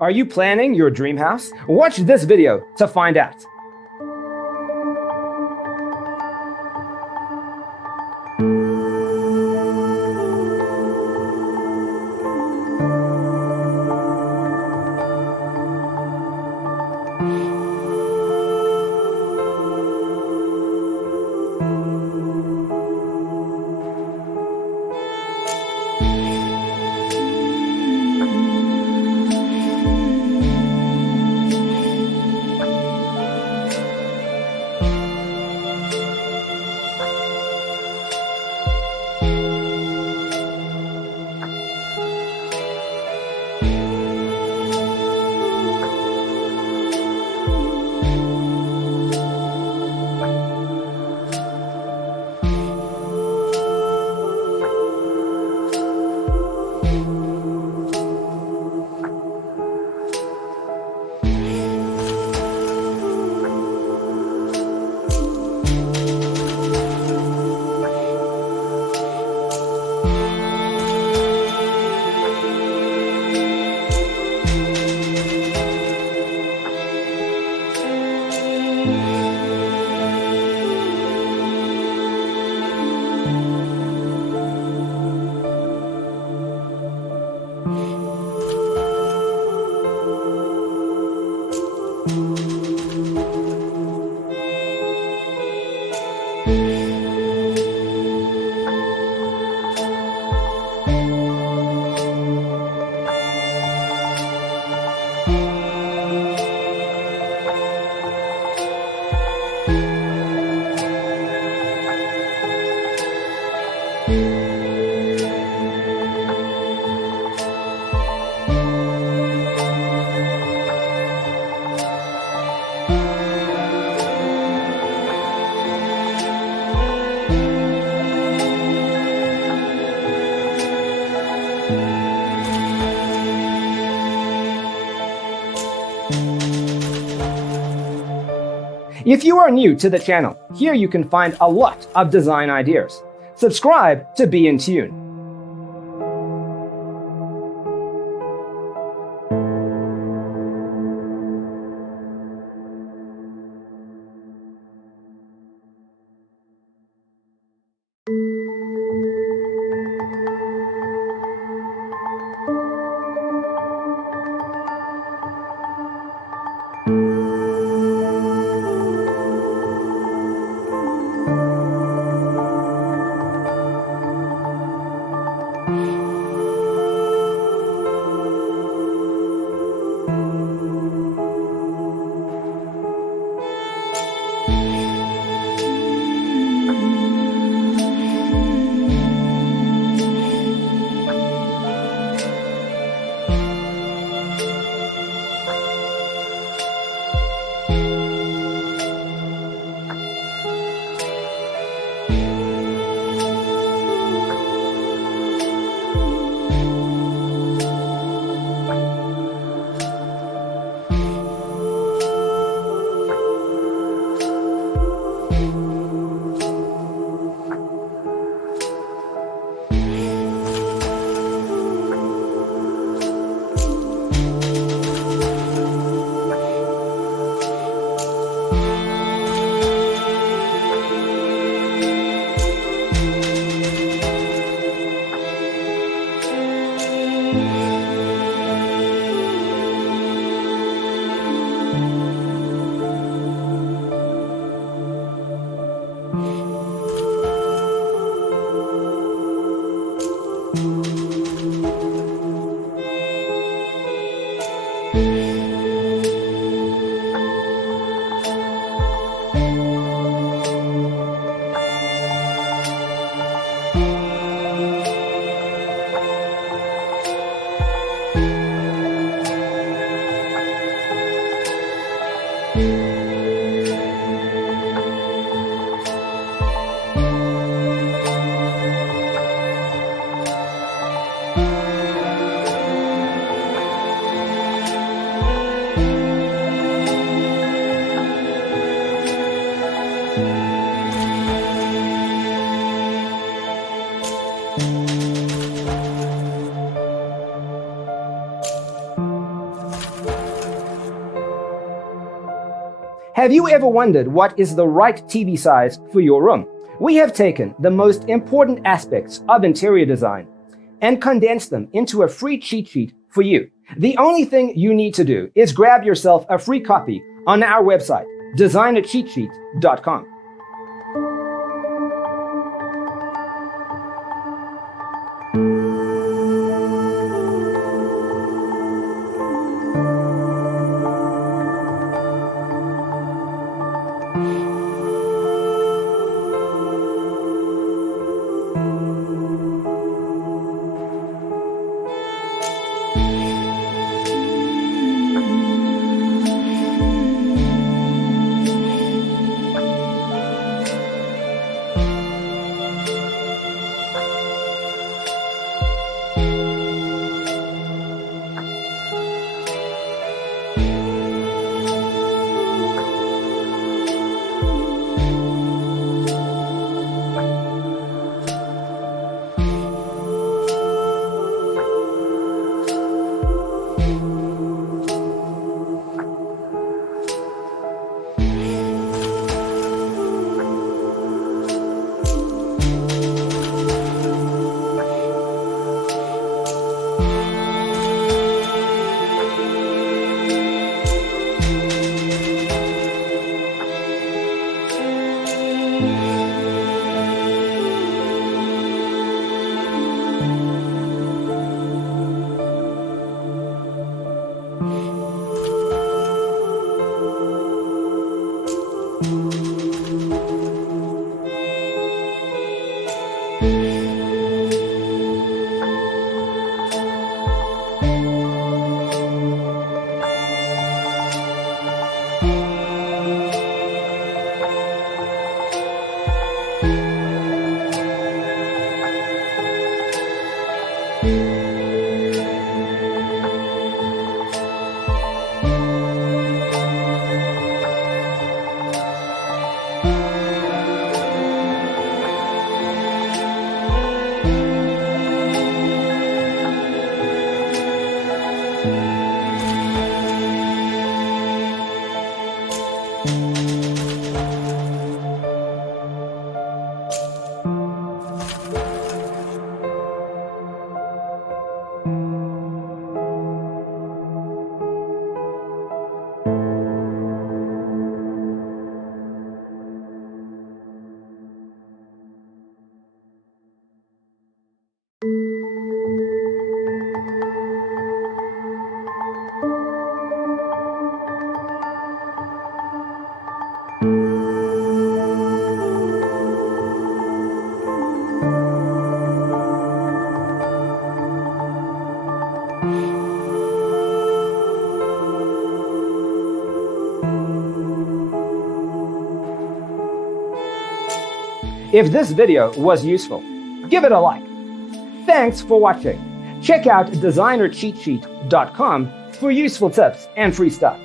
Are you planning your dream house? Watch this video to find out. If you are new to the channel, here you can find a lot of design ideas. Subscribe to be in tune. Have you ever wondered what is the right TV size for your room? We have taken the most important aspects of interior design and condensed them into a free cheat sheet for you. The only thing you need to do is grab yourself a free copy on our website, designercheatsheet.com. If this video was useful, give it a like. Thanks for watching. Check out designercheatsheet.com for useful tips and free stuff.